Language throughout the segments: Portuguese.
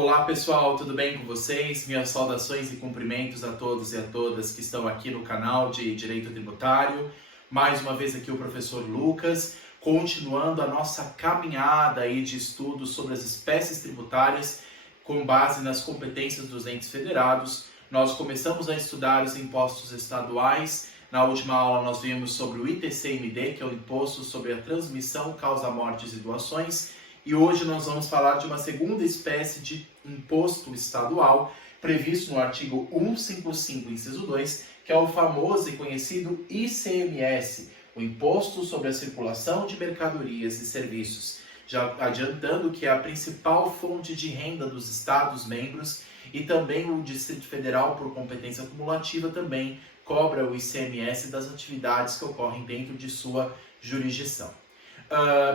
Olá pessoal, tudo bem com vocês? Minhas saudações e cumprimentos a todos e a todas que estão aqui no canal de Direito Tributário. Mais uma vez aqui o professor Lucas, continuando a nossa caminhada aí de estudos sobre as espécies tributárias com base nas competências dos entes federados. Nós começamos a estudar os impostos estaduais. Na última aula nós vimos sobre o ITCMD, que é o Imposto sobre a Transmissão, Causa-Mortes e Doações. E hoje nós vamos falar de uma segunda espécie de imposto estadual, previsto no artigo 155, inciso 2, que é o famoso e conhecido ICMS, o Imposto sobre a Circulação de Mercadorias e Serviços. Já adiantando que é a principal fonte de renda dos Estados-membros e também o Distrito Federal, por competência acumulativa, também cobra o ICMS das atividades que ocorrem dentro de sua jurisdição.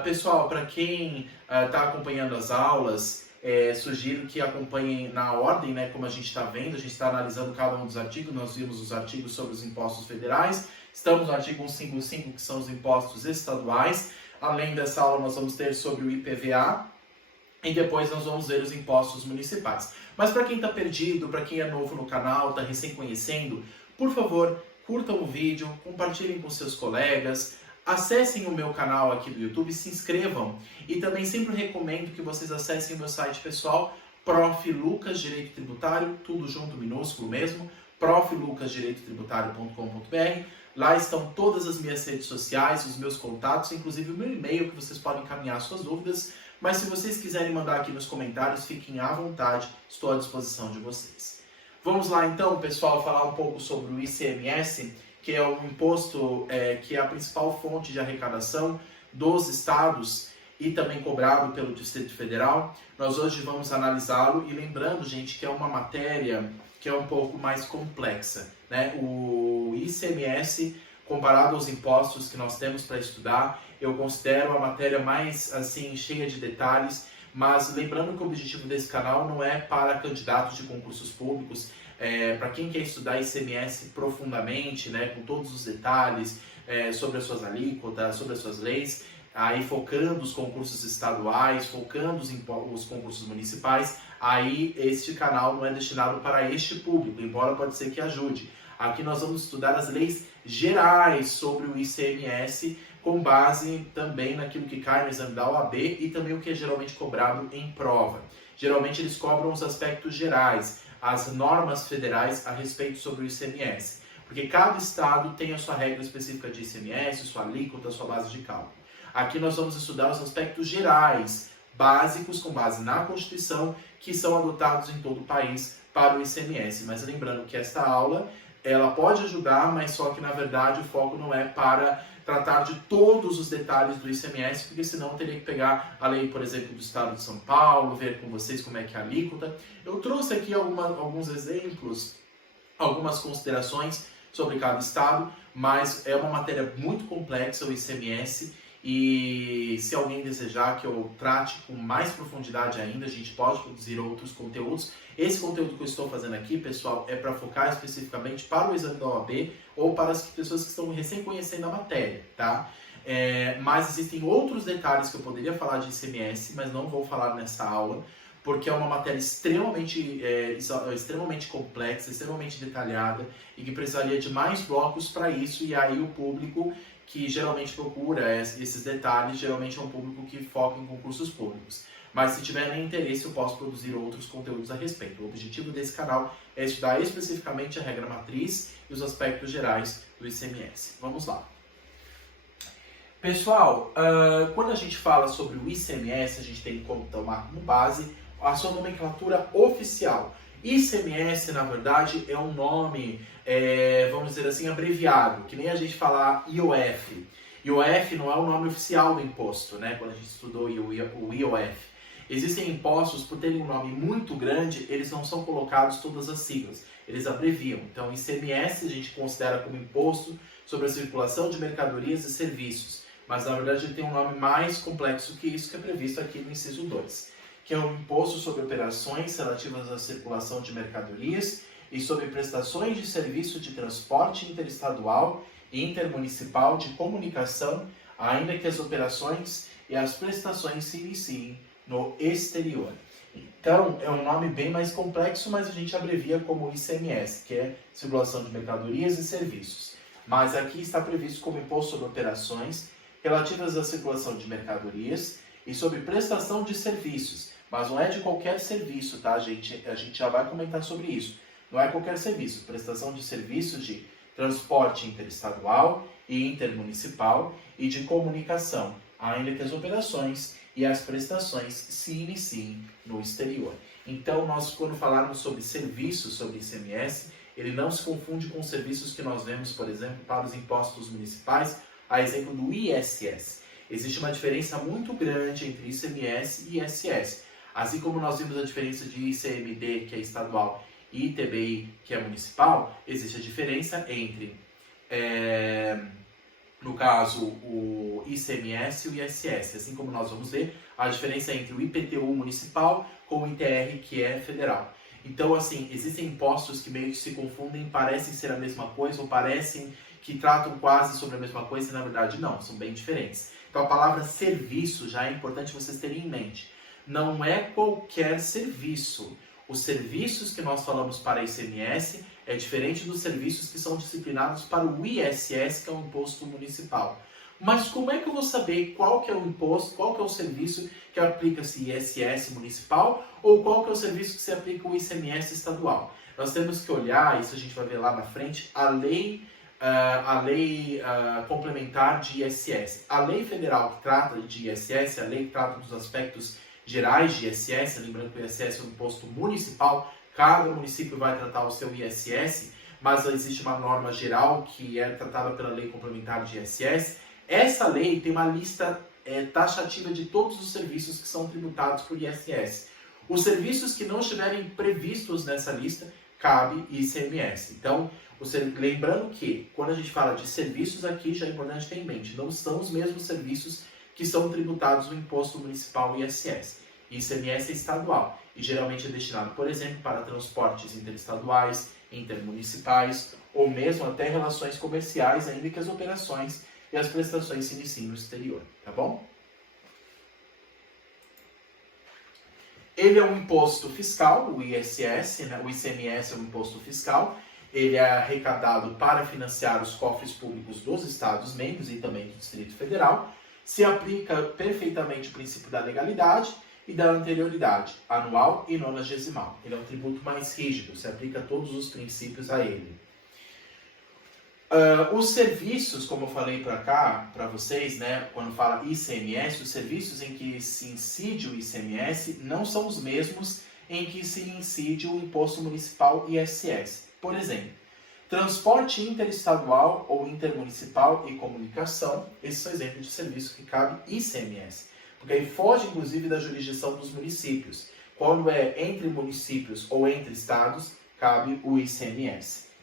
Pessoal, para quem está acompanhando as aulas, sugiro que acompanhem na ordem, né, como a gente está vendo. A gente está analisando cada um dos artigos. Nós vimos os artigos sobre os impostos federais, estamos no artigo 155, que são os impostos estaduais. Além dessa aula, nós vamos ter sobre o IPVA e depois nós vamos ver os impostos municipais. Mas para quem está perdido, para quem é novo no canal, está recém conhecendo, por favor, curtam o vídeo, compartilhem com seus colegas, acessem o meu canal aqui do YouTube, se inscrevam e também sempre recomendo que vocês acessem o meu site pessoal, Prof. Lucas Direito Tributário, tudo junto, minúsculo mesmo, proflucasdireitotributário.com.br. Lá estão todas as minhas redes sociais, os meus contatos, inclusive o meu e-mail que vocês podem encaminhar suas dúvidas. Mas se vocês quiserem mandar aqui nos comentários, fiquem à vontade, estou à disposição de vocês. Vamos lá então, pessoal, falar um pouco sobre o ICMS, que é um imposto que é a principal fonte de arrecadação dos estados e também cobrado pelo Distrito Federal. Nós hoje vamos analisá-lo e lembrando, gente, que é uma matéria que é um pouco mais complexa, né? O ICMS, comparado aos impostos que nós temos para estudar, eu considero a matéria mais assim cheia de detalhes, mas lembrando que o objetivo desse canal não é para candidatos de concursos públicos, para quem quer estudar ICMS profundamente, né, com todos os detalhes sobre as suas alíquotas, sobre as suas leis, aí focando os concursos estaduais, focando os concursos municipais, aí este canal não é destinado para este público, embora pode ser que ajude. Aqui nós vamos estudar as leis gerais sobre o ICMS, com base também naquilo que cai no exame da OAB e também o que é geralmente cobrado em prova. Geralmente eles cobram os aspectos gerais, as normas federais a respeito sobre o ICMS, porque cada estado tem a sua regra específica de ICMS, sua alíquota, sua base de cálculo. Aqui nós vamos estudar os aspectos gerais, básicos, com base na Constituição, que são adotados em todo o país para o ICMS. Mas lembrando que esta aula, ela pode ajudar, mas só que na verdade o foco não é para tratar de todos os detalhes do ICMS, porque senão eu teria que pegar a lei, por exemplo, do estado de São Paulo, ver com vocês como é que é a alíquota. Eu trouxe aqui alguns exemplos, algumas considerações sobre cada estado, mas é uma matéria muito complexa, o ICMS, e se alguém desejar que eu trate com mais profundidade ainda, a gente pode produzir outros conteúdos. Esse conteúdo que eu estou fazendo aqui, pessoal, é para focar especificamente para o exame da OAB ou para as pessoas que estão recém conhecendo a matéria, tá? Mas existem outros detalhes que eu poderia falar de ICMS, mas não vou falar nessa aula, porque é uma matéria extremamente complexa, extremamente detalhada e que precisaria de mais blocos para isso, e aí o público que geralmente procura esses detalhes, geralmente é um público que foca em concursos públicos. Mas se tiverem interesse, eu posso produzir outros conteúdos a respeito. O objetivo desse canal é estudar especificamente a regra matriz e os aspectos gerais do ICMS. Vamos lá. Pessoal, quando a gente fala sobre o ICMS, a gente tem que tomar como base a sua nomenclatura oficial. ICMS, na verdade, é um nome, vamos dizer assim, abreviado, que nem a gente falar IOF. IOF não é o nome oficial do imposto, né? Quando a gente estudou o IOF. Existem impostos, por terem um nome muito grande, eles não são colocados todas as siglas, eles abreviam. Então, ICMS a gente considera como imposto sobre a circulação de mercadorias e serviços, mas na verdade ele tem um nome mais complexo que isso, que é previsto aqui no inciso 2. Que é o imposto sobre operações relativas à circulação de mercadorias e sobre prestações de serviço de transporte interestadual e intermunicipal de comunicação, ainda que as operações e as prestações se iniciem no exterior. Então, é um nome bem mais complexo, mas a gente abrevia como ICMS, que é Circulação de Mercadorias e Serviços. Mas aqui está previsto como imposto sobre operações relativas à circulação de mercadorias e sobre prestação de serviços. Mas não é de qualquer serviço, tá, gente? A gente já vai comentar sobre isso. Não é qualquer serviço. Prestação de serviços de transporte interestadual e intermunicipal e de comunicação, ainda que as operações e as prestações se iniciem no exterior. Então, nós, quando falarmos sobre serviços, sobre ICMS, ele não se confunde com os serviços que nós vemos, por exemplo, para os impostos municipais, a exemplo do ISS. Existe uma diferença muito grande entre ICMS e ISS. Assim como nós vimos a diferença de ICMD, que é estadual, e ITBI, que é municipal, existe a diferença entre, no caso, o ICMS e o ISS. Assim como nós vamos ver a diferença entre o IPTU municipal com o ITR, que é federal. Então, assim, existem impostos que meio que se confundem, parecem ser a mesma coisa ou parecem que tratam quase sobre a mesma coisa e na verdade não, são bem diferentes. Então, a palavra serviço já é importante vocês terem em mente. Não é qualquer serviço. Os serviços que nós falamos para ICMS é diferente dos serviços que são disciplinados para o ISS, que é o imposto municipal. Mas como é que eu vou saber qual que é o imposto, qual que é o serviço que aplica-se ISS municipal ou qual que é o serviço que se aplica o ICMS estadual? Nós temos que olhar, isso a gente vai ver lá na frente, a lei complementar de ISS. A lei federal que trata de ISS, a lei que trata dos aspectos gerais de ISS, lembrando que o ISS é um imposto municipal, cada município vai tratar o seu ISS, mas existe uma norma geral que é tratada pela lei complementar de ISS. Essa lei tem uma lista taxativa de todos os serviços que são tributados por ISS. Os serviços que não estiverem previstos nessa lista, cabe ICMS. Então, lembrando que, quando a gente fala de serviços aqui, já é importante ter em mente, não são os mesmos serviços que são tributados no imposto municipal ISS. ICMS é estadual e geralmente é destinado, por exemplo, para transportes interestaduais, intermunicipais ou mesmo até relações comerciais, ainda que as operações e as prestações se iniciem no exterior, tá bom? Ele é um imposto fiscal, o ISS, né? O ICMS é um imposto fiscal. Ele é arrecadado para financiar os cofres públicos dos Estados-membros e também do Distrito Federal. Se aplica perfeitamente o princípio da legalidade e da anterioridade, anual e nonagesimal. Ele é um tributo mais rígido, se aplica todos os princípios a ele. Os serviços, como eu falei para vocês, né, quando fala ICMS, os serviços em que se incide o ICMS não são os mesmos em que se incide o imposto municipal ISS. Por exemplo, transporte interestadual ou intermunicipal e comunicação, esses são exemplos de serviço que cabe ICMS, porque aí foge inclusive da jurisdição dos municípios. Quando é entre municípios ou entre estados, cabe o ICMS.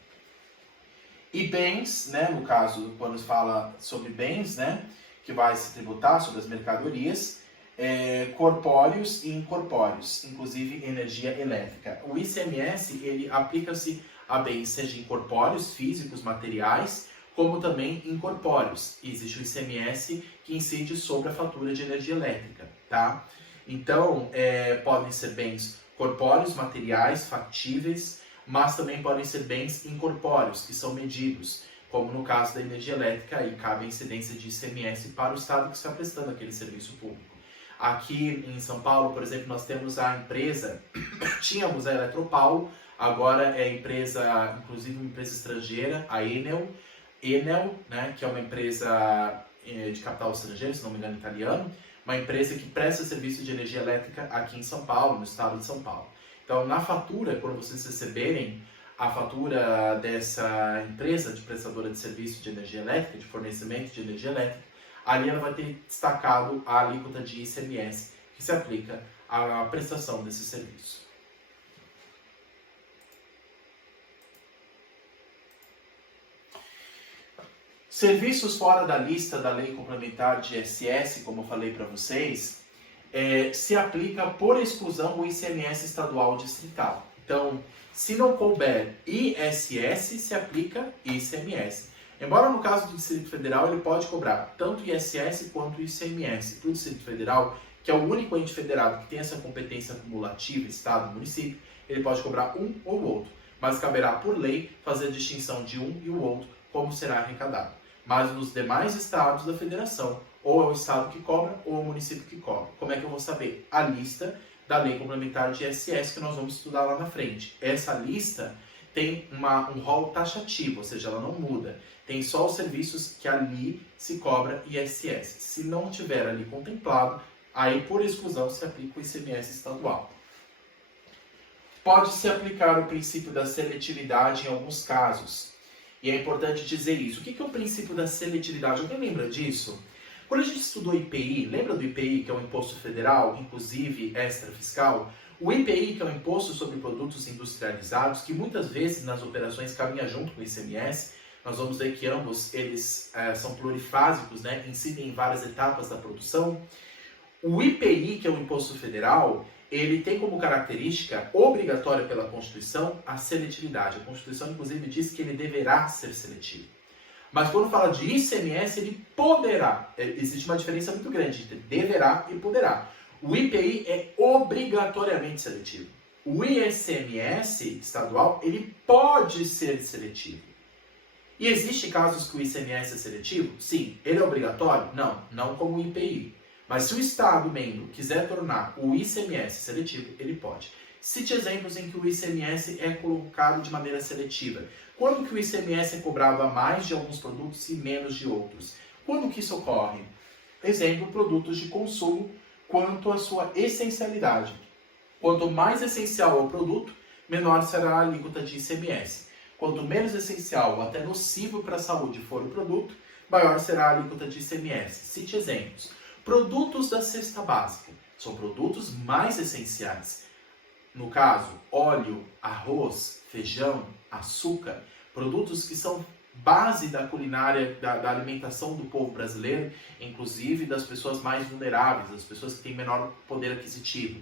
E bens, né, no caso, quando se fala sobre bens, né, que vai se tributar sobre as mercadorias, corpóreos e incorpóreos, inclusive energia elétrica. O ICMS, ele aplica-se a bens, seja incorpóreos, físicos, materiais, como também incorpóreos. E existe o ICMS que incide sobre a fatura de energia elétrica, tá? Então, podem ser bens corpóreos, materiais, factíveis, mas também podem ser bens incorpóreos, que são medidos, como no caso da energia elétrica, aí cabe a incidência de ICMS para o Estado que está prestando aquele serviço público. Aqui em São Paulo, por exemplo, nós temos a empresa, tínhamos a Eletropaulo, agora é empresa, inclusive uma empresa estrangeira, a Enel, né, que é uma empresa de capital estrangeiro, se não me engano italiano, uma empresa que presta serviço de energia elétrica aqui em São Paulo, no estado de São Paulo. Então, na fatura, quando vocês receberem a fatura dessa empresa de prestadora de serviço de energia elétrica, de fornecimento de energia elétrica, ali ela vai ter destacado a alíquota de ICMS que se aplica à prestação desse serviço. Serviços fora da lista da lei complementar de ISS, como eu falei para vocês, se aplica por exclusão o ICMS estadual distrital. Então, se não couber ISS, se aplica ICMS. Embora no caso do Distrito Federal ele pode cobrar tanto ISS quanto ICMS. Para o Distrito Federal, que é o único ente federado que tem essa competência acumulativa, Estado e município, ele pode cobrar um ou outro, mas caberá por lei fazer a distinção de um e o outro, como será arrecadado. Mas nos demais estados da federação, ou é o estado que cobra ou é o município que cobra. Como é que eu vou saber? A lista da lei complementar de ISS que nós vamos estudar lá na frente. Essa lista tem um rol taxativo, ou seja, ela não muda. Tem só os serviços que ali se cobra ISS. Se não tiver ali contemplado, aí por exclusão se aplica o ICMS estadual. Pode-se aplicar o princípio da seletividade em alguns casos. E é importante dizer isso. O que é o princípio da seletividade? Alguém lembra disso? Quando a gente estudou IPI, lembra do IPI, que é um imposto federal, inclusive extrafiscal? O IPI, que é um imposto sobre produtos industrializados, que muitas vezes nas operações caminha junto com o ICMS, nós vamos ver que ambos eles são plurifásicos, né? Incidem em várias etapas da produção. O IPI, que é um imposto federal, ele tem como característica obrigatória pela Constituição a seletividade. A Constituição, inclusive, diz que ele deverá ser seletivo. Mas quando fala de ICMS, ele poderá. Existe uma diferença muito grande entre deverá e poderá. O IPI é obrigatoriamente seletivo. O ICMS estadual, ele pode ser seletivo. E existem casos que o ICMS é seletivo? Sim. Ele é obrigatório? Não, não como o IPI. Mas se o Estado membro quiser tornar o ICMS seletivo, ele pode. Cite exemplos em que o ICMS é colocado de maneira seletiva. Quando que o ICMS é cobrado a mais de alguns produtos e menos de outros? Quando que isso ocorre? Exemplo, produtos de consumo quanto à sua essencialidade. Quanto mais essencial é o produto, menor será a alíquota de ICMS. Quanto menos essencial ou até nocivo para a saúde for o produto, maior será a alíquota de ICMS. Cite exemplos. Produtos da cesta básica são produtos mais essenciais. No caso, óleo, arroz, feijão, açúcar, produtos que são base da culinária, da alimentação do povo brasileiro, inclusive das pessoas mais vulneráveis, das pessoas que têm menor poder aquisitivo.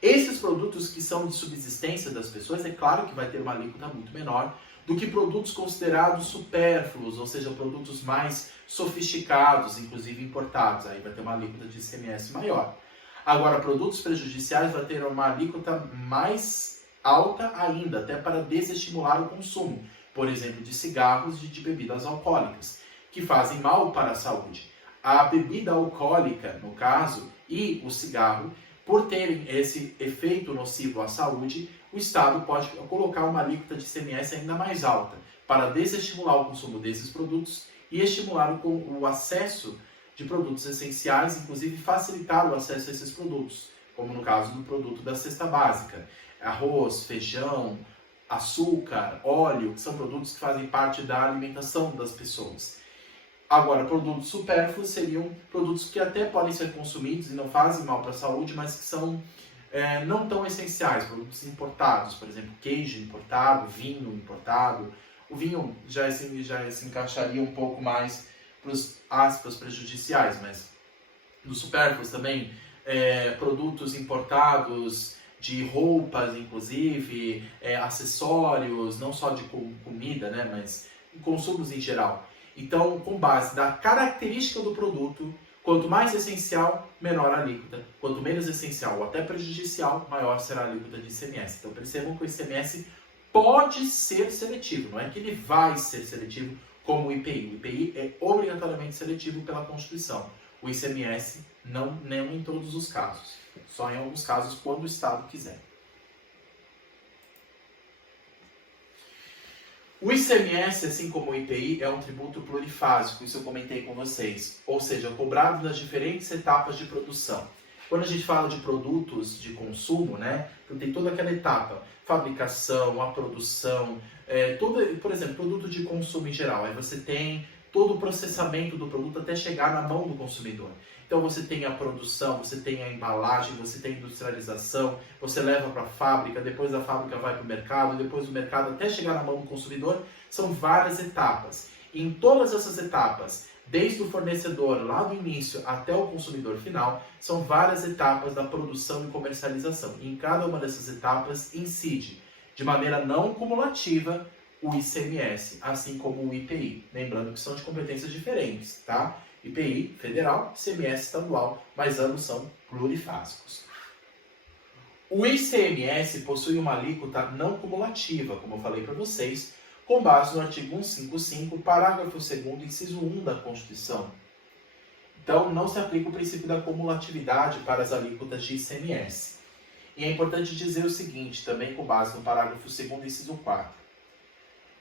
Esses produtos que são de subsistência das pessoas, é claro que vai ter uma alíquota muito menor do que produtos considerados supérfluos, ou seja, produtos mais sofisticados, inclusive importados. Aí vai ter uma alíquota de ICMS maior. Agora, produtos prejudiciais vai ter uma alíquota mais alta ainda, até para desestimular o consumo, por exemplo, de cigarros e de bebidas alcoólicas, que fazem mal para a saúde. A bebida alcoólica, no caso, e o cigarro, por terem esse efeito nocivo à saúde, o Estado pode colocar uma alíquota de ICMS ainda mais alta, para desestimular o consumo desses produtos e estimular o acesso de produtos essenciais, inclusive facilitar o acesso a esses produtos, como no caso do produto da cesta básica. Arroz, feijão, açúcar, óleo, que são produtos que fazem parte da alimentação das pessoas. Agora, produtos supérfluos seriam produtos que até podem ser consumidos e não fazem mal para a saúde, mas que são não tão essenciais, produtos importados, por exemplo, queijo importado, vinho importado. O vinho já se encaixaria um pouco mais para os aspas prejudiciais, mas dos supérfluos também, produtos importados de roupas, inclusive, acessórios, não só de comida, né, mas consumos em geral. Então, com base da característica do produto, quanto mais essencial, menor a alíquota. Quanto menos essencial ou até prejudicial, maior será a alíquota de ICMS. Então, percebam que o ICMS pode ser seletivo, não é que ele vai ser seletivo como o IPI. O IPI é obrigatoriamente seletivo pela Constituição. O ICMS não em todos os casos, só em alguns casos quando o Estado quiser. O ICMS, assim como o IPI, é um tributo plurifásico, isso eu comentei com vocês, ou seja, cobrado nas diferentes etapas de produção. Quando a gente fala de produtos de consumo, né, tem toda aquela etapa, fabricação, a produção, por exemplo, produto de consumo em geral, aí você tem todo o processamento do produto até chegar na mão do consumidor. Então você tem a produção, você tem a embalagem, você tem a industrialização, você leva para a fábrica, depois a fábrica vai para o mercado, depois do mercado até chegar na mão do consumidor, são várias etapas. E em todas essas etapas, desde o fornecedor lá do início até o consumidor final, são várias etapas da produção e comercialização. E em cada uma dessas etapas incide, de maneira não cumulativa, o ICMS, assim como o IPI. Lembrando que são de competências diferentes, tá? IPI federal, ICMS estadual, mas ambos são plurifásicos. O ICMS possui uma alíquota não cumulativa, como eu falei para vocês, com base no artigo 155, parágrafo 2º, inciso 1 da Constituição. Então, não se aplica o princípio da cumulatividade para as alíquotas de ICMS. E é importante dizer o seguinte, também com base no parágrafo 2º, inciso 4.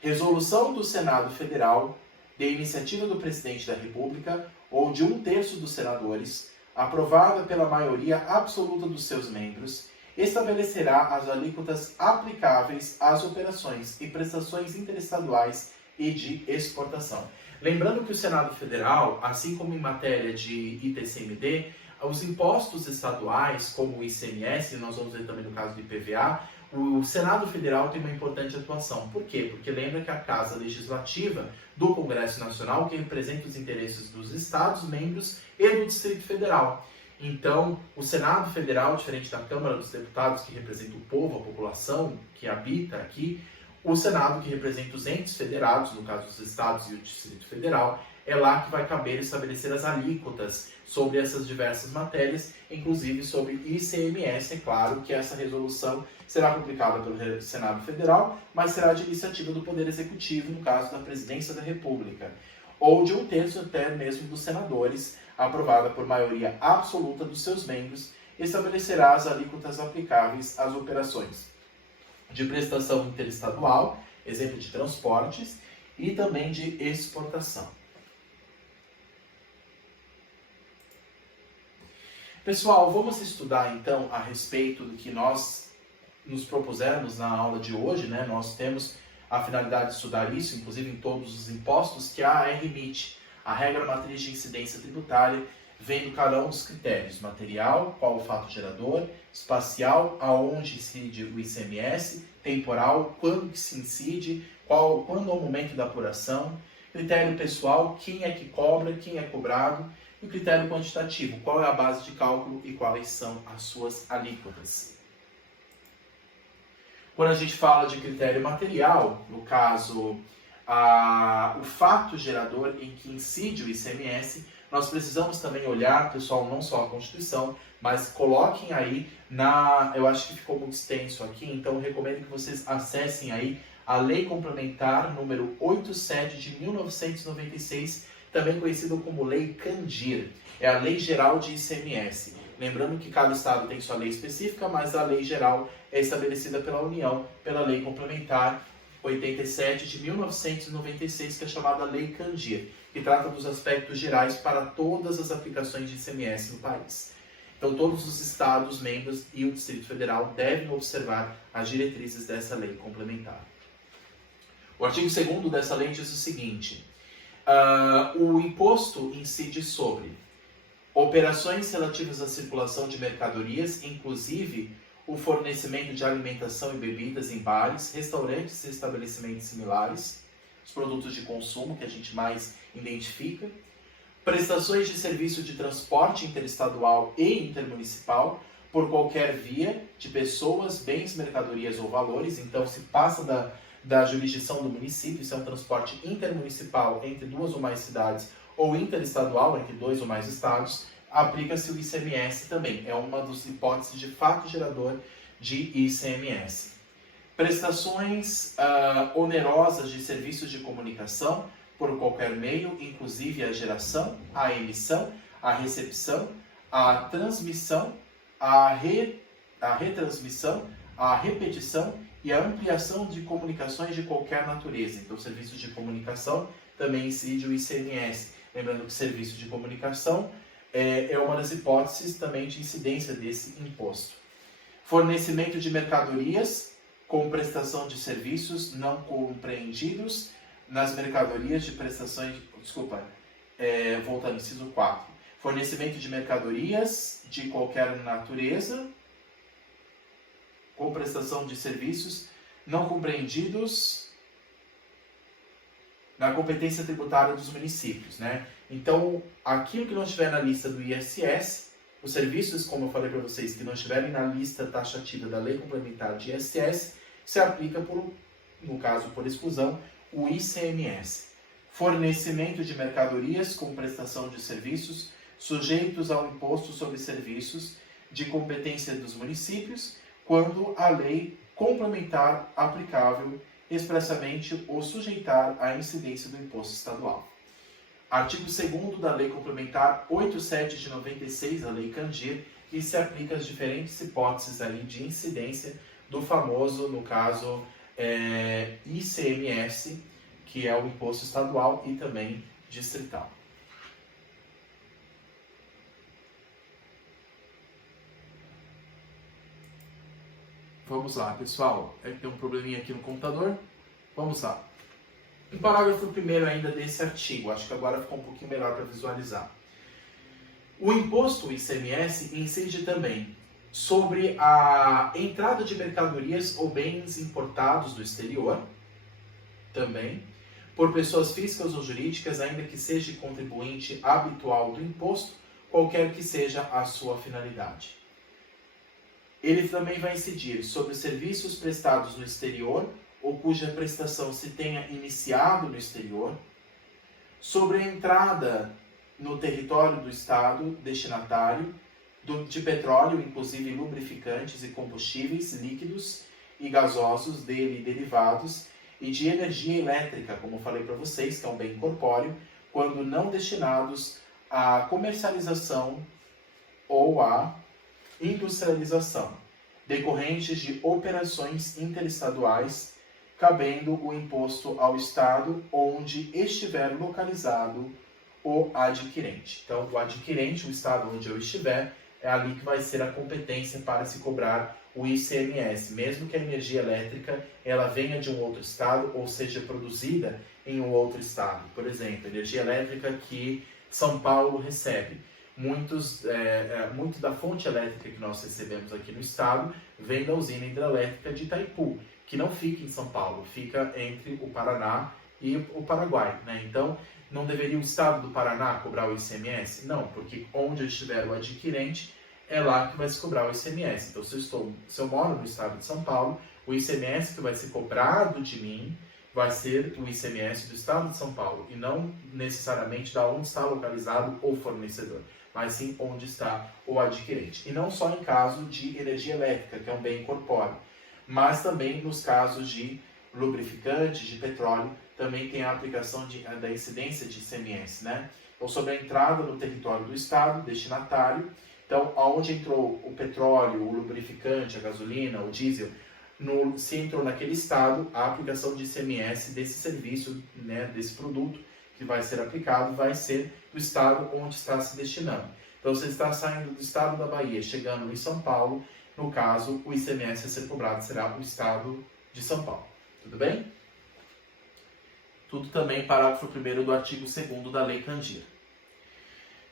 Resolução do Senado Federal, de iniciativa do Presidente da República ou de 1/3 dos senadores, aprovada pela maioria absoluta dos seus membros, estabelecerá as alíquotas aplicáveis às operações e prestações interestaduais e de exportação. Lembrando que o Senado Federal, assim como em matéria de ITCMD, os impostos estaduais, como o ICMS, nós vamos ver também no caso do IPVA, o Senado Federal tem uma importante atuação. Por quê? Porque lembra que a Casa Legislativa do Congresso Nacional que representa os interesses dos Estados membros e do Distrito Federal. Então, o Senado Federal, diferente da Câmara dos Deputados, que representa o povo, a população que habita aqui, o Senado, que representa os entes federados, no caso dos Estados e o Distrito Federal, é lá que vai caber estabelecer as alíquotas sobre essas diversas matérias, inclusive sobre ICMS. É claro que essa resolução será publicada pelo Senado Federal, mas será de iniciativa do Poder Executivo, no caso da Presidência da República, ou de 1/3 até mesmo dos senadores, aprovada por maioria absoluta dos seus membros, estabelecerá as alíquotas aplicáveis às operações de prestação interestadual, exemplo de transportes, e também de exportação. Pessoal, vamos estudar então a respeito do que nós nos propusemos na aula de hoje, né? Nós temos a finalidade de estudar isso, inclusive em todos os impostos, que é a RMIT, a Regra Matriz de Incidência Tributária, vem do cada um dos critérios: material, qual o fato gerador; espacial, aonde incide o ICMS; temporal, quando que se incide, quando é o momento da apuração; critério pessoal, quem é que cobra, quem é cobrado; e o critério quantitativo, qual é a base de cálculo e quais são as suas alíquotas. Quando a gente fala de critério material, no caso, o fato gerador em que incide o ICMS, nós precisamos também olhar, pessoal, não só a Constituição, mas coloquem aí eu acho que ficou muito extenso aqui, então eu recomendo que vocês acessem aí a Lei Complementar número 87 de 1996, também conhecido como Lei Candir. É a Lei Geral de ICMS. Lembrando que cada estado tem sua lei específica, mas a lei geral é estabelecida pela União, pela Lei Complementar 87 de 1996, que é chamada Lei Candir, que trata dos aspectos gerais para todas as aplicações de ICMS no país. Então, todos os estados, membros e o Distrito Federal devem observar as diretrizes dessa lei complementar. O artigo 2º dessa lei diz o seguinte: o imposto incide sobre operações relativas à circulação de mercadorias, inclusive o fornecimento de alimentação e bebidas em bares, restaurantes e estabelecimentos similares, os produtos de consumo que a gente mais identifica, prestações de serviço de transporte interestadual e intermunicipal por qualquer via de pessoas, bens, mercadorias ou valores. Então, se passa da jurisdição do município, se é um transporte intermunicipal entre 2 ou mais cidades, ou interestadual entre 2 ou mais estados, aplica-se o ICMS também. É uma das hipóteses de fato gerador de ICMS. Prestações onerosas de serviços de comunicação por qualquer meio, inclusive a geração, a emissão, a recepção, a transmissão, a retransmissão, a repetição e a ampliação de comunicações de qualquer natureza. Então, serviços de comunicação também incide o ICMS. Lembrando que serviço de comunicação é uma das hipóteses também de incidência desse imposto. Fornecimento de mercadorias com prestação de serviços não compreendidos nas mercadorias de prestações... voltando, inciso 4. Fornecimento de mercadorias de qualquer natureza com prestação de serviços não compreendidos na competência tributária dos municípios, né? Então, aquilo que não estiver na lista do ISS, os serviços, como eu falei para vocês, que não estiverem na lista taxativa da Lei Complementar de ISS, se aplica por no caso por exclusão, o ICMS. Fornecimento de mercadorias com prestação de serviços sujeitos ao imposto sobre serviços de competência dos municípios, quando a lei complementar aplicável expressamente o sujeitar à incidência do imposto estadual. Artigo 2º da Lei Complementar 87 de 96, a Lei Candir, que se aplica às diferentes hipóteses ali de incidência do famoso, no caso, ICMS, que é o imposto estadual e também distrital. Vamos lá, pessoal. Tem um probleminha aqui no computador. Vamos lá. O parágrafo 1º ainda desse artigo, acho que agora ficou um pouquinho melhor para visualizar. O imposto ICMS incide também sobre a entrada de mercadorias ou bens importados do exterior, também, por pessoas físicas ou jurídicas, ainda que seja contribuinte habitual do imposto, qualquer que seja a sua finalidade. Ele também vai incidir sobre serviços prestados no exterior ou cuja prestação se tenha iniciado no exterior, sobre a entrada no território do Estado destinatário de petróleo, inclusive lubrificantes e combustíveis líquidos e gasosos dele e derivados, e de energia elétrica, como falei para vocês, que é um bem corpóreo, quando não destinados à comercialização ou à industrialização, decorrentes de operações interestaduais, cabendo o imposto ao Estado onde estiver localizado o adquirente. Então, o adquirente, o Estado onde eu estiver, é ali que vai ser a competência para se cobrar o ICMS, mesmo que a energia elétrica ela venha de um outro Estado ou seja produzida em um outro Estado. Por exemplo, energia elétrica que São Paulo recebe. Muito da fonte elétrica que nós recebemos aqui no estado vem da usina hidrelétrica de Itaipu, que não fica em São Paulo, fica entre o Paraná e o Paraguai, né? Então, não deveria o estado do Paraná cobrar o ICMS? Não, porque onde estiver o adquirente, é lá que vai se cobrar o ICMS. Então, se eu moro no estado de São Paulo, o ICMS que vai ser cobrado de mim vai ser o ICMS do estado de São Paulo, e não necessariamente da onde está localizado o fornecedor, mas sim onde está o adquirente. E não só em caso de energia elétrica, que é um bem corpóreo, mas também nos casos de lubrificantes, de petróleo, também tem a aplicação da incidência de ICMS, né? Então, sobre a entrada no território do Estado, destinatário, então, aonde entrou o petróleo, o lubrificante, a gasolina, o diesel, se entrou naquele Estado, a aplicação de ICMS desse serviço, né, desse produto, que vai ser aplicado, vai ser do estado onde está se destinando. Então, você está saindo do estado da Bahia, chegando em São Paulo, no caso, o ICMS a ser cobrado será o estado de São Paulo. Tudo bem? Tudo também parágrafo 1º do artigo 2º da Lei Candir.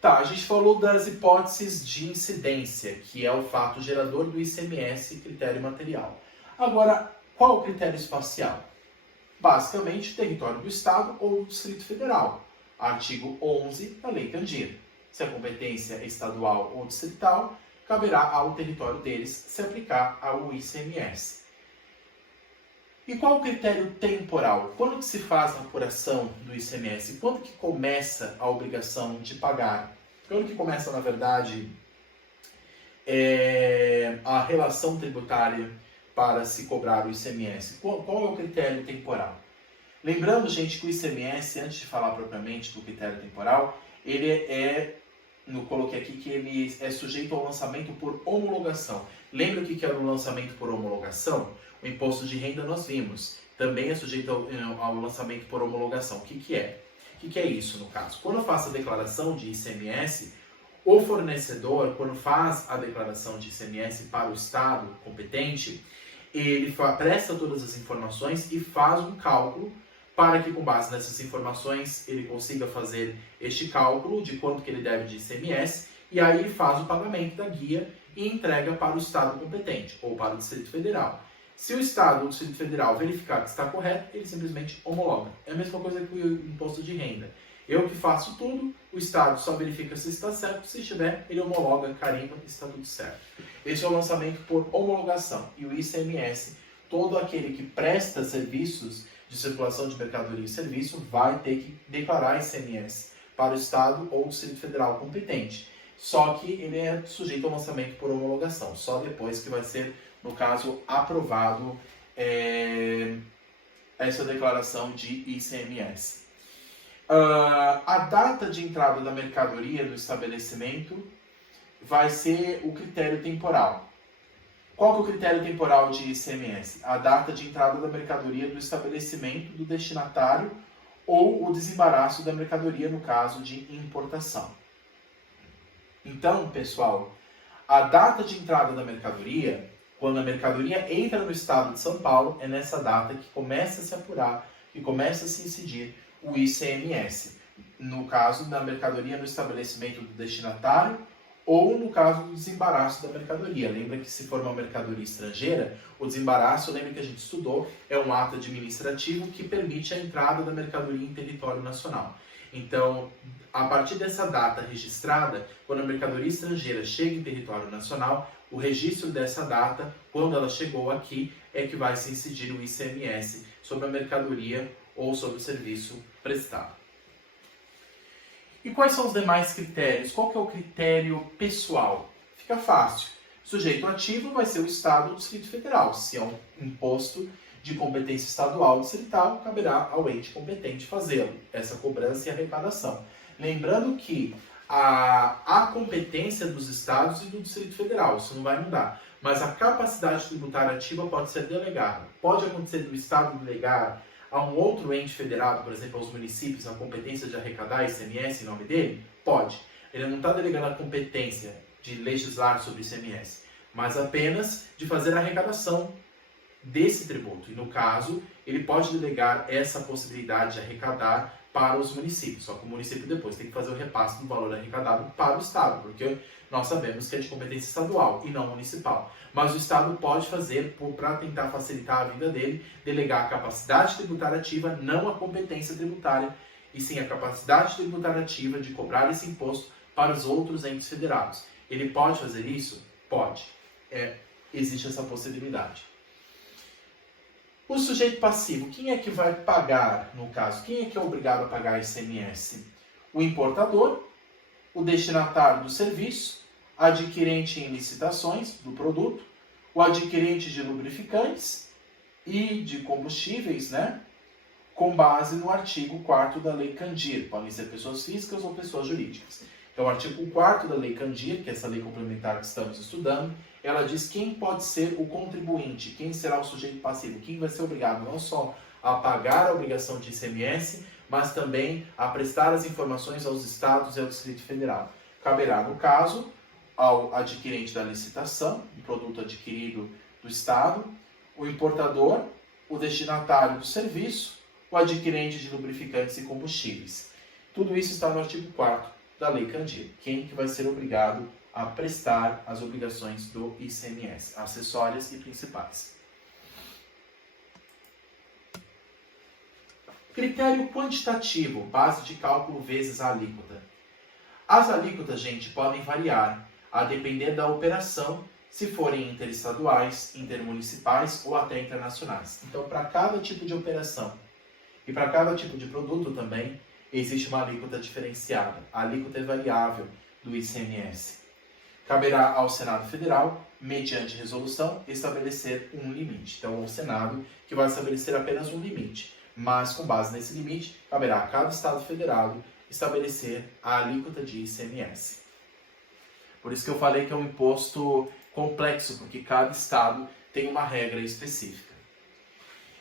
Tá, a gente falou das hipóteses de incidência, que é o fato gerador do ICMS, critério material. Agora, qual o critério espacial? Basicamente, território do Estado ou do Distrito Federal. Artigo 11 da Lei Candir. Se a competência é estadual ou distrital, caberá ao território deles se aplicar ao ICMS. E qual o critério temporal? Quando que se faz a apuração do ICMS? Quando que começa a obrigação de pagar? Quando que começa, na verdade, a relação tributária para se cobrar o ICMS? Qual é o critério temporal? Lembrando, gente, que o ICMS, antes de falar propriamente do critério temporal, ele coloquei aqui que ele é sujeito ao lançamento por homologação. Lembra o que era o lançamento por homologação? O imposto de renda nós vimos. Também é sujeito ao lançamento por homologação. O que é? O que é isso, no caso? Quando eu faço a declaração de ICMS, o fornecedor, quando faz a declaração de ICMS para o Estado competente, ele presta todas as informações e faz um cálculo para que, com base nessas informações, ele consiga fazer este cálculo de quanto que ele deve de ICMS, e aí ele faz o pagamento da guia e entrega para o Estado competente, ou para o Distrito Federal. Se o Estado ou o Distrito Federal verificar que está correto, ele simplesmente homologa. É a mesma coisa que o imposto de renda. Eu que faço tudo, o Estado só verifica se está certo, se estiver, ele homologa, carimba e está tudo certo. Esse é o lançamento por homologação. E o ICMS, todo aquele que presta serviços de circulação de mercadoria e serviço vai ter que declarar ICMS para o Estado ou o Distrito Federal competente. Só que ele é sujeito ao lançamento por homologação, só depois que vai ser, no caso, aprovado essa declaração de ICMS. A data de entrada da mercadoria do estabelecimento vai ser o critério temporal. Qual que é o critério temporal de ICMS? A data de entrada da mercadoria do estabelecimento do destinatário ou o desembaraço da mercadoria no caso de importação. Então, pessoal, a data de entrada da mercadoria, quando a mercadoria entra no estado de São Paulo, é nessa data que começa a se apurar, que começa a se incidir o ICMS. No caso da mercadoria no estabelecimento do destinatário ou no caso do desembaraço da mercadoria. Lembra que se for uma mercadoria estrangeira, o desembaraço, lembra que a gente estudou, é um ato administrativo que permite a entrada da mercadoria em território nacional. Então, a partir dessa data registrada, quando a mercadoria estrangeira chega em território nacional, o registro dessa data, quando ela chegou aqui, é que vai se incidir o ICMS sobre a mercadoria ou sobre o serviço prestado. E quais são os demais critérios? Qual que é o critério pessoal? Fica fácil. Sujeito ativo vai ser o Estado ou o Distrito Federal. Se é um imposto de competência estadual ou distrital, caberá ao ente competente fazê-lo, essa cobrança e arrecadação. Lembrando que a competência dos estados e do Distrito Federal, isso não vai mudar. Mas a capacidade tributária ativa pode ser delegada. Pode acontecer do Estado delegar a um outro ente federado, por exemplo, aos municípios, a competência de arrecadar ICMS em nome dele? Pode. Ele não está delegando a competência de legislar sobre ICMS, mas apenas de fazer a arrecadação desse tributo. E no caso, ele pode delegar essa possibilidade de arrecadar para os municípios. Só que o município depois tem que fazer o repasse do valor arrecadado para o Estado, porque nós sabemos que é de competência estadual e não municipal. Mas o Estado pode fazer, para tentar facilitar a vida dele, delegar a capacidade tributária ativa, não a competência tributária, e sim a capacidade tributária ativa de cobrar esse imposto para os outros entes federados. Ele pode fazer isso? Pode. Existe essa possibilidade. O sujeito passivo, quem é que vai pagar, no caso? Quem é que é obrigado a pagar ICMS? O importador, o destinatário do serviço, adquirente em licitações do produto, o adquirente de lubrificantes e de combustíveis, com base no artigo 4º da Lei Candir. Podem ser pessoas físicas ou pessoas jurídicas. Então, o artigo 4º da Lei Candir, que é essa lei complementar que estamos estudando, ela diz quem pode ser o contribuinte, quem será o sujeito passivo, quem vai ser obrigado não só a pagar a obrigação de ICMS, mas também a prestar as informações aos estados e ao Distrito Federal. Caberá, no caso, ao adquirente da licitação, o produto adquirido do Estado, o importador, o destinatário do serviço, o adquirente de lubrificantes e combustíveis. Tudo isso está no artigo 4º da Lei Candir. Quem que vai ser obrigado a prestar as obrigações do ICMS, acessórias e principais. Critério quantitativo, base de cálculo vezes a alíquota. As alíquotas, gente, podem variar, a depender da operação, se forem interestaduais, intermunicipais ou até internacionais. Então, para cada tipo de operação e para cada tipo de produto também, existe uma alíquota diferenciada. A alíquota é variável do ICMS. Caberá ao Senado Federal, mediante resolução, estabelecer um limite. Então, é o Senado que vai estabelecer apenas um limite. Mas, com base nesse limite, caberá a cada Estado federado estabelecer a alíquota de ICMS. Por isso que eu falei que é um imposto complexo, porque cada Estado tem uma regra específica.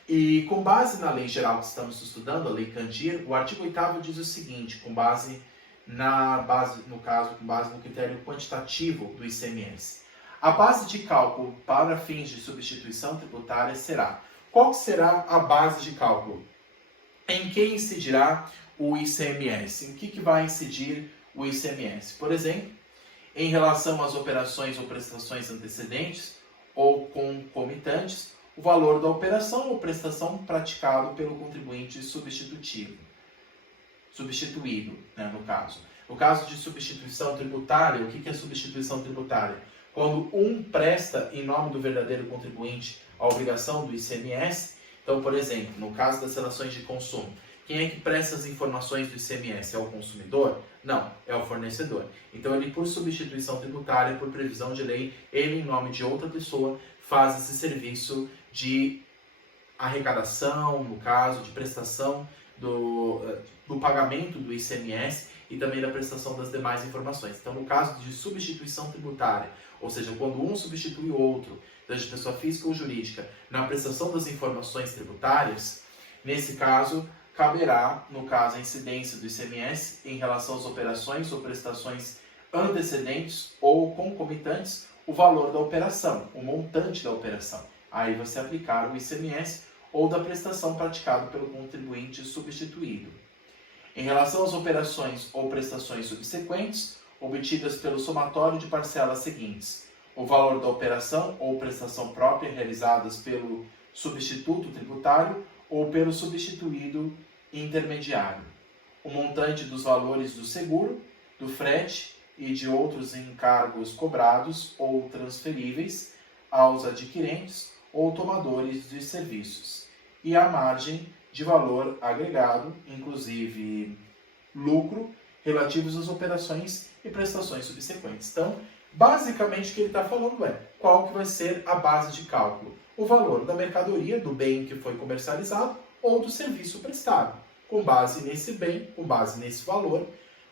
E com base na lei geral que estamos estudando, a Lei Candir, o artigo 8º diz o seguinte, com base no critério quantitativo do ICMS. A base de cálculo para fins de substituição tributária será: qual será a base de cálculo? Em que incidirá o ICMS? Em que vai incidir o ICMS? Por exemplo, em relação às operações ou prestações antecedentes ou concomitantes, o valor da operação ou prestação praticado pelo contribuinte substituído, no caso. No caso de substituição tributária, o que é substituição tributária? Quando um presta em nome do verdadeiro contribuinte a obrigação do ICMS. Então, por exemplo, no caso das relações de consumo, quem é que presta as informações do ICMS? É o consumidor? Não, é o fornecedor. Então, ele, por substituição tributária, por previsão de lei, ele, em nome de outra pessoa, faz esse serviço de arrecadação, no caso, de prestação do pagamento do ICMS e também da prestação das demais informações. Então, no caso de substituição tributária, ou seja, quando um substitui o outro, seja pessoa física ou jurídica, na prestação das informações tributárias, nesse caso, caberá, no caso, a incidência do ICMS em relação às operações ou prestações antecedentes ou concomitantes, o valor da operação, o montante da operação. Aí você aplicar o ICMS ou da prestação praticada pelo contribuinte substituído. Em relação às operações ou prestações subsequentes, obtidas pelo somatório de parcelas seguintes, o valor da operação ou prestação própria realizadas pelo substituto tributário ou pelo substituído intermediário, o montante dos valores do seguro, do frete e de outros encargos cobrados ou transferíveis aos adquirentes ou tomadores de serviços, e a margem de valor agregado, inclusive lucro, relativos às operações e prestações subsequentes. Então, basicamente o que ele está falando é qual que vai ser a base de cálculo. O valor da mercadoria, do bem que foi comercializado, ou do serviço prestado. Com base nesse bem, com base nesse valor,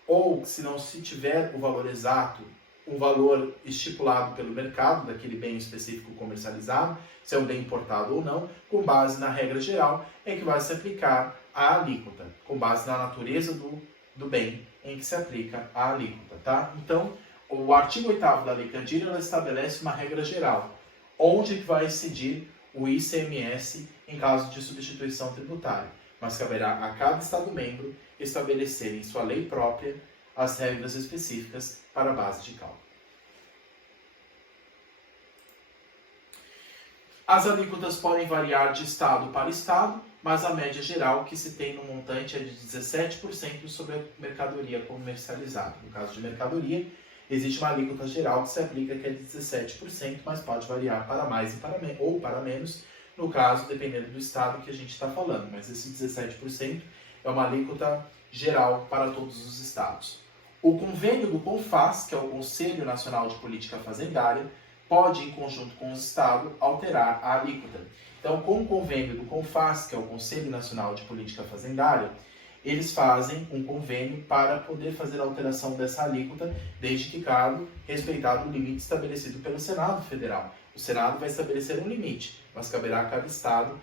ou se não se tiver o valor exato, um valor estipulado pelo mercado daquele bem específico comercializado, se é um bem importado ou não, com base na regra geral, é que vai se aplicar a alíquota, com base na natureza do bem em que se aplica a alíquota, tá? Então, o artigo 8º da Lei Candir, ela estabelece uma regra geral, onde que vai incidir o ICMS em caso de substituição tributária, mas caberá a cada Estado-membro estabelecer em sua lei própria as regras específicas para a base de cálculo. As alíquotas podem variar de estado para estado, mas a média geral que se tem no montante é de 17% sobre a mercadoria comercializada. No caso de mercadoria, existe uma alíquota geral que se aplica que é de 17%, mas pode variar para mais ou para menos, no caso, dependendo do estado que a gente está falando. Mas esse 17% é uma alíquota geral para todos os estados. O convênio do CONFAS, que é o Conselho Nacional de Política Fazendária, pode, em conjunto com o Estado, alterar a alíquota. Então, com o convênio do CONFAS, que é o Conselho Nacional de Política Fazendária, eles fazem um convênio para poder fazer a alteração dessa alíquota, desde que, claro, respeitado o limite estabelecido pelo Senado Federal. O Senado vai estabelecer um limite, mas caberá a cada Estado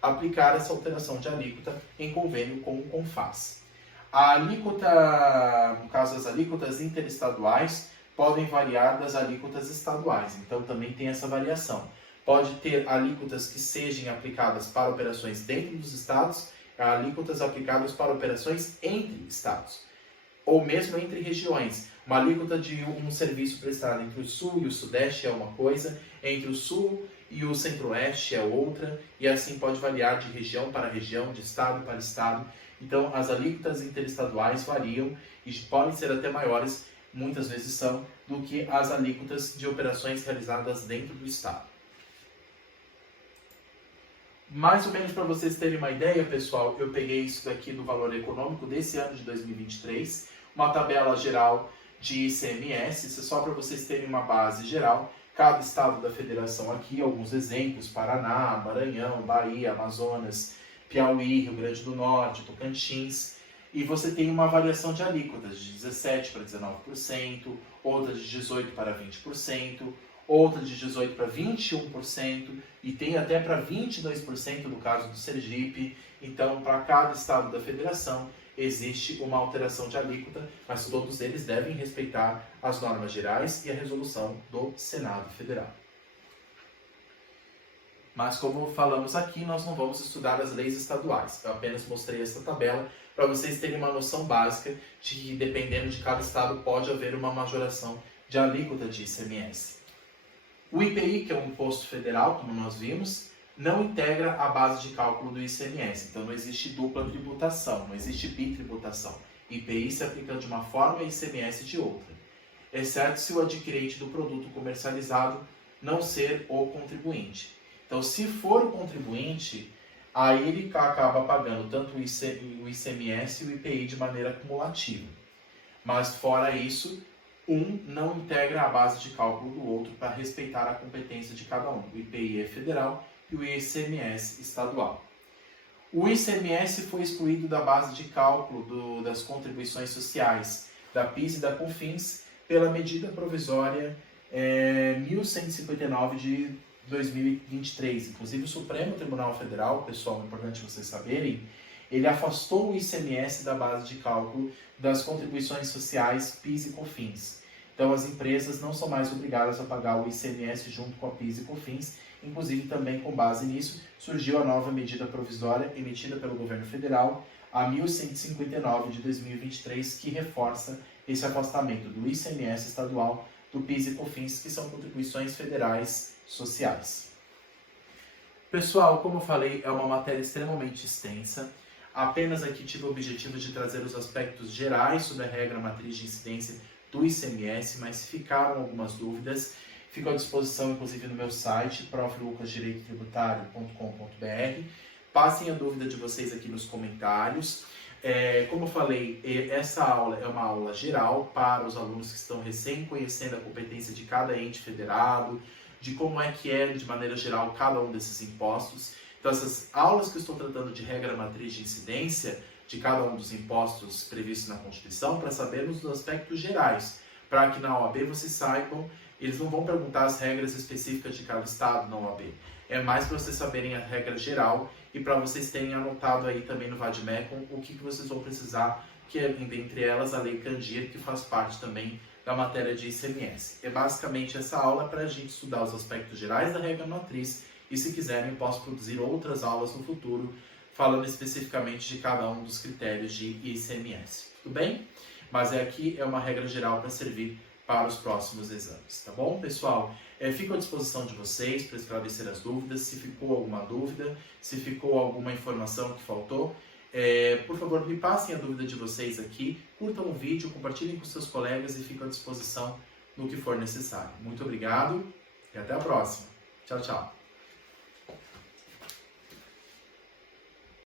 aplicar essa alteração de alíquota em convênio com o CONFAS. A alíquota, no caso as alíquotas interestaduais, podem variar das alíquotas estaduais, então também tem essa variação. Pode ter alíquotas que sejam aplicadas para operações dentro dos estados, alíquotas aplicadas para operações entre estados, ou mesmo entre regiões. Uma alíquota de um serviço prestado entre o sul e o sudeste é uma coisa, entre o sul e o centro-oeste é outra, e assim pode variar de região para região, de estado para estado. Então, as alíquotas interestaduais variam e podem ser até maiores, muitas vezes são, do que as alíquotas de operações realizadas dentro do estado. Mais ou menos para vocês terem uma ideia, pessoal, eu peguei isso daqui do valor econômico desse ano de 2023, uma tabela geral de ICMS, isso é só para vocês terem uma base geral. Cada estado da federação aqui, alguns exemplos: Paraná, Maranhão, Bahia, Amazonas, Piauí, Rio Grande do Norte, Tocantins. E você tem uma variação de alíquotas de 17% para 19%, outra de 18% para 20%, outra de 18% para 21%, e tem até para 22% no caso do Sergipe. Então, para cada estado da federação, existe uma alteração de alíquota, mas todos eles devem respeitar as normas gerais e a resolução do Senado Federal. Mas como falamos aqui, nós não vamos estudar as leis estaduais. Eu apenas mostrei essa tabela para vocês terem uma noção básica de que, dependendo de cada estado, pode haver uma majoração de alíquota de ICMS. O IPI, que é um imposto federal, como nós vimos, não integra a base de cálculo do ICMS. Então não existe dupla tributação, não existe bitributação. IPI se aplica de uma forma e ICMS de outra, exceto se o adquirente do produto comercializado não ser o contribuinte. Então, Então, se for o contribuinte, aí ele acaba pagando tanto o ICMS e o IPI de maneira acumulativa. Mas, fora isso, um não integra a base de cálculo do outro para respeitar a competência de cada um. O IPI é federal e o ICMS estadual. O ICMS foi excluído da base de cálculo das contribuições sociais, da PIS e da COFINS, pela medida provisória 1159 de 2023. Inclusive, o Supremo Tribunal Federal, pessoal, é importante vocês saberem, ele afastou o ICMS da base de cálculo das contribuições sociais PIS e COFINS. Então, as empresas não são mais obrigadas a pagar o ICMS junto com a PIS e COFINS. Inclusive, também com base nisso, surgiu a nova medida provisória emitida pelo governo federal, a 1159 de 2023, que reforça esse afastamento do ICMS estadual, do PIS e COFINS, que são contribuições federais sociais. Pessoal, como eu falei, é uma matéria extremamente extensa. Apenas aqui tive o objetivo de trazer os aspectos gerais sobre a regra matriz de incidência do ICMS, mas se ficaram algumas dúvidas, fico à disposição, inclusive, no meu site, proflucasdireitotributário.com.br. Passem a dúvida de vocês aqui nos comentários. Como eu falei, essa aula é uma aula geral para os alunos que estão recém conhecendo a competência de cada ente federado, de como é que é, de maneira geral, cada um desses impostos. Então, essas aulas que eu estou tratando de regra matriz de incidência de cada um dos impostos previstos na Constituição, para sabermos dos aspectos gerais, para que na OAB vocês saibam. Eles não vão perguntar as regras específicas de cada estado na OAB. É mais para vocês saberem a regra geral e para vocês terem anotado aí também no VADMECUM o que vocês vão precisar, que é, entre elas, a Lei Candir, que faz parte também da matéria de ICMS. É basicamente essa aula para a gente estudar os aspectos gerais da regra matriz e, se quiserem, eu posso produzir outras aulas no futuro, falando especificamente de cada um dos critérios de ICMS. Tudo bem? Mas aqui é uma regra geral para servir para os próximos exames, tá bom, pessoal? Fico à disposição de vocês para esclarecer as dúvidas, se ficou alguma dúvida, se ficou alguma informação que faltou, por favor, me passem a dúvida de vocês aqui, curtam o vídeo, compartilhem com seus colegas e fico à disposição no que for necessário. Muito obrigado e até a próxima. Tchau, tchau.